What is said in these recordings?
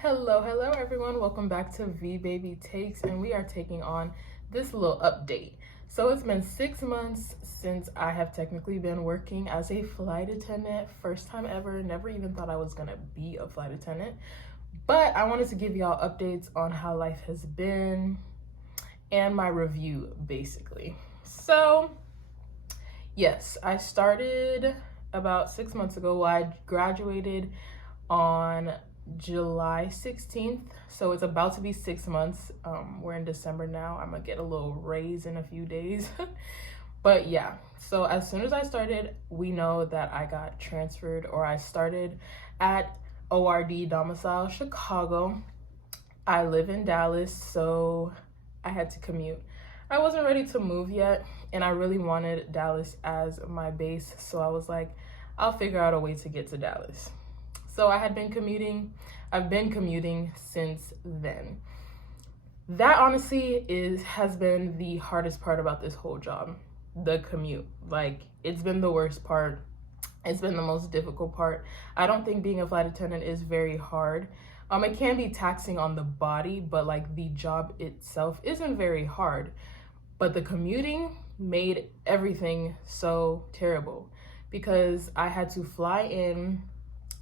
Hello everyone. Welcome back to V Baby Takes, and we are taking on this little update. So it's been 6 months since I have technically been working as a flight attendant. First time ever. Never even thought I was gonna be a flight attendant. But I wanted to give y'all updates on how life has been and my review basically. So yes, I started about 6 months ago. I graduated on July 16th. So it's about to be 6 months. We're in December now. I'm gonna get a little raise in a few days. But yeah, so as soon as I started, we know that I got transferred, or I started at ORD domicile Chicago. I live in Dallas, so I had to commute. I wasn't ready to move yet, and I really wanted Dallas as my base, so I was like, I'll figure out a way to get to Dallas. So I had been commuting. I've been commuting since then. That honestly has been the hardest part about this whole job, the commute. Like, it's been the worst part. It's been the most difficult part. I don't think being a flight attendant is very hard. It can be taxing on the body, but like the job itself isn't very hard. But the commuting made everything so terrible because I had to fly in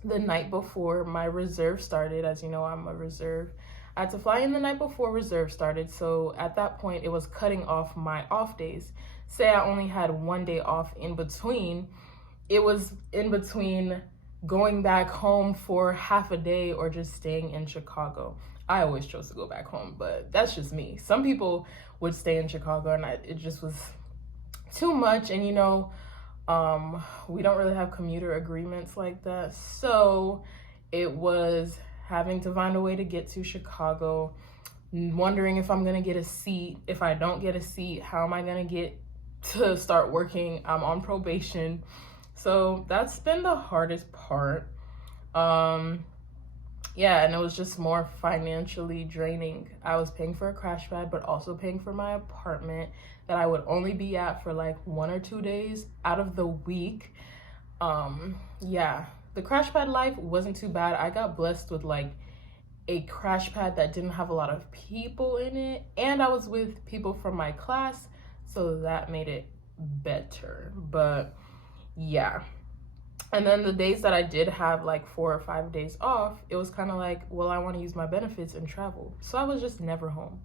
the night before my reserve started. As you know, I'm a reserve. I had to fly in the night before reserve started. So at that point, it was cutting off my off days. Say I only had one day off in between. It was in between going back home for half a day or just staying in Chicago. I always chose to go back home, but that's just me. Some people would stay in Chicago, and it just was too much. And we don't really have commuter agreements like that. So it was having to find a way to get to Chicago, wondering if I'm gonna get a seat. If I don't get a seat, how am I gonna get to start working? I'm on probation. So that's been the hardest part. Yeah, and it was just more financially draining. I was paying for a crash pad, but also paying for my apartment that I would only be at for like 1 or 2 days out of the week. Yeah, the crash pad life wasn't too bad. I got blessed with like a crash pad that didn't have a lot of people in it, and I was with people from my class, so that made it better. But yeah. And then the days that I did have like 4 or 5 days off, it was kind of like, well, I want to use my benefits and travel. So I was just never home.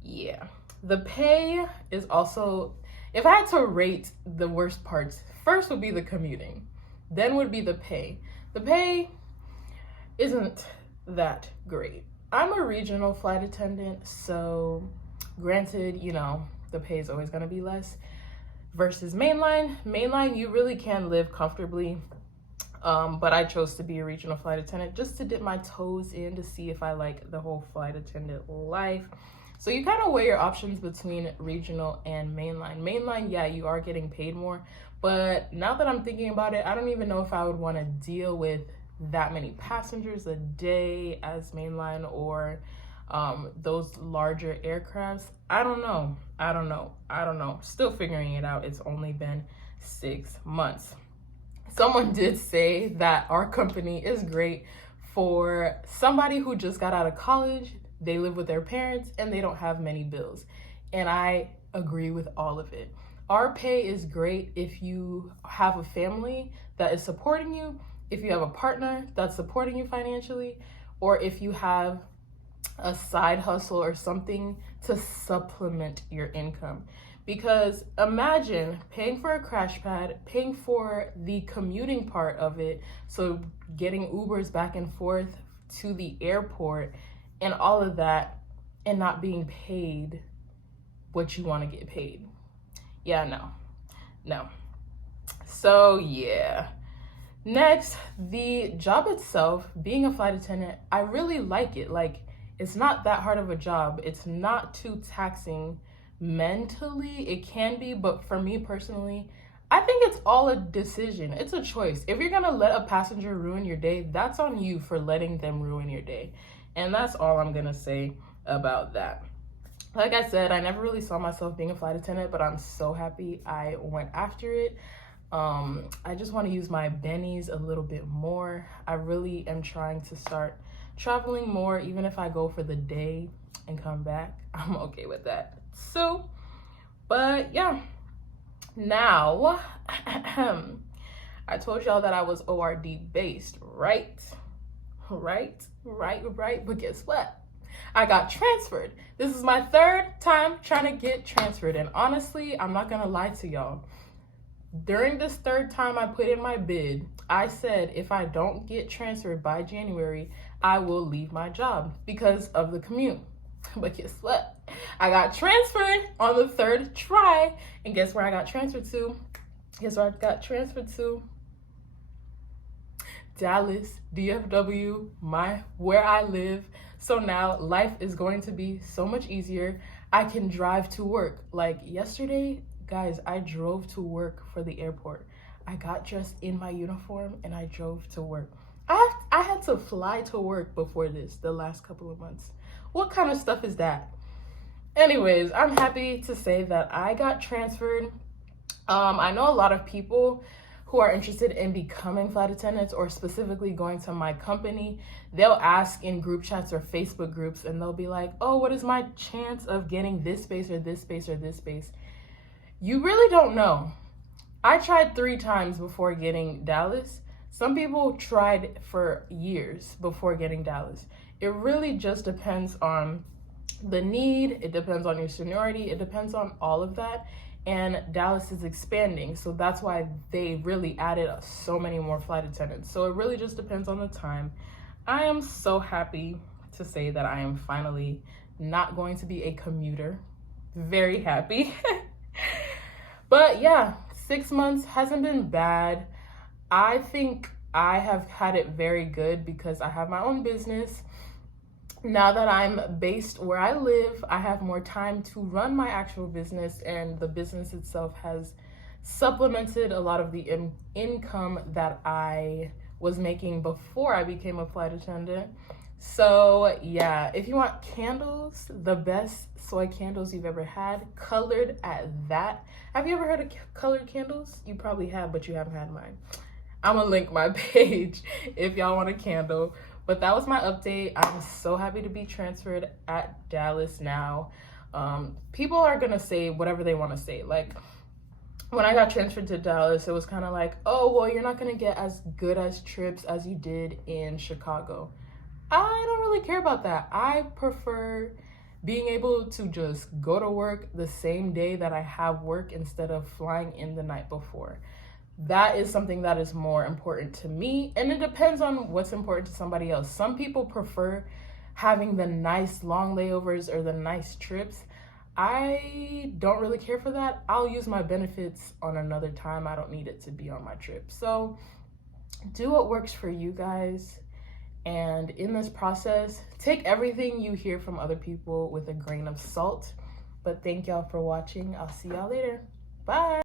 Yeah. The pay is also, if I had to rate the worst parts, first would be the commuting, then would be the pay. The pay isn't that great. I'm a regional flight attendant, so granted, the pay is always going to be less. Versus mainline, you really can live comfortably. But I chose to be a regional flight attendant just to dip my toes in to see if I like the whole flight attendant life. So you kind of weigh your options between regional and mainline. Mainline, yeah, you are getting paid more. But now that I'm thinking about it, I don't even know if I would want to deal with that many passengers a day as mainline, or those larger aircrafts. I don't know. Still figuring it out. It's only been 6 months. Someone did say that our company is great for somebody who just got out of college, they live with their parents, and they don't have many bills. And I agree with all of it. Our pay is great if you have a family that is supporting you, if you have a partner that's supporting you financially, or if you have a side hustle or something to supplement your income. Because imagine paying for a crash pad, paying for the commuting part of it, so getting Ubers back and forth to the airport and all of that, and not being paid what you want to get paid. Yeah, no. So yeah. Next, the job itself, being a flight attendant, I really like it. Like, it's not that hard of a job. It's not too taxing mentally. It can be, but for me personally, I think it's all a decision. It's a choice. If you're gonna let a passenger ruin your day, that's on you for letting them ruin your day. And that's all I'm gonna say about that. Like I said, I never really saw myself being a flight attendant, but I'm so happy I went after it. I just want to use my bennies a little bit more. I really am trying to start traveling more, even if I go for the day and come back, I'm okay with that. So, but yeah, now, I told y'all that I was ORD based, right? Right. But guess what? I got transferred. This is my third time trying to get transferred. And honestly, I'm not going to lie to y'all. During this third time I put in my bid, I said if I don't get transferred by January, I will leave my job because of the commute. But guess what? I got transferred on the third try. And guess where I got transferred to? Dallas, DFW, where I live. So now life is going to be so much easier. I can drive to work. Like yesterday, guys, I drove to work for the airport. I got dressed in my uniform and I drove to work. I had to fly to work before this, the last couple of months. What kind of stuff is that? Anyways, I'm happy to say that I got transferred. I know a lot of people who are interested in becoming flight attendants or specifically going to my company. They'll ask in group chats or Facebook groups and they'll be like, oh, what is my chance of getting this space or this space or this space? You really don't know. I tried 3 times before getting Dallas. Some people tried for years before getting Dallas. It really just depends on the need. It depends on your seniority. It depends on all of that. And Dallas is expanding, so that's why they really added so many more flight attendants. So it really just depends on the time. I am so happy to say that I am finally not going to be a commuter. Very happy. But yeah, 6 months hasn't been bad. I think I have had it very good because I have my own business. Now that I'm based where I live, I have more time to run my actual business, and the business itself has supplemented a lot of the income that I was making before I became a flight attendant. So yeah, if you want candles, the best soy candles you've ever had, colored at that. Have you ever heard of colored candles? You probably have, but you haven't had mine. I'm gonna link my page if y'all want a candle. But that was my update. I'm so happy to be transferred at Dallas now. People are gonna say whatever they wanna say. Like, when I got transferred to Dallas, it was kind of like, oh, well, you're not gonna get as good as trips as you did in Chicago. I don't really care about that. I prefer being able to just go to work the same day that I have work instead of flying in the night before. That is something that is more important to me, and it depends on what's important to somebody else. Some people prefer having the nice long layovers or the nice trips. I don't really care for that. I'll use my benefits on another time. I don't need it to be on my trip. So do what works for you guys. And in this process, take everything you hear from other people with a grain of salt. But thank y'all for watching. I'll see y'all later. Bye.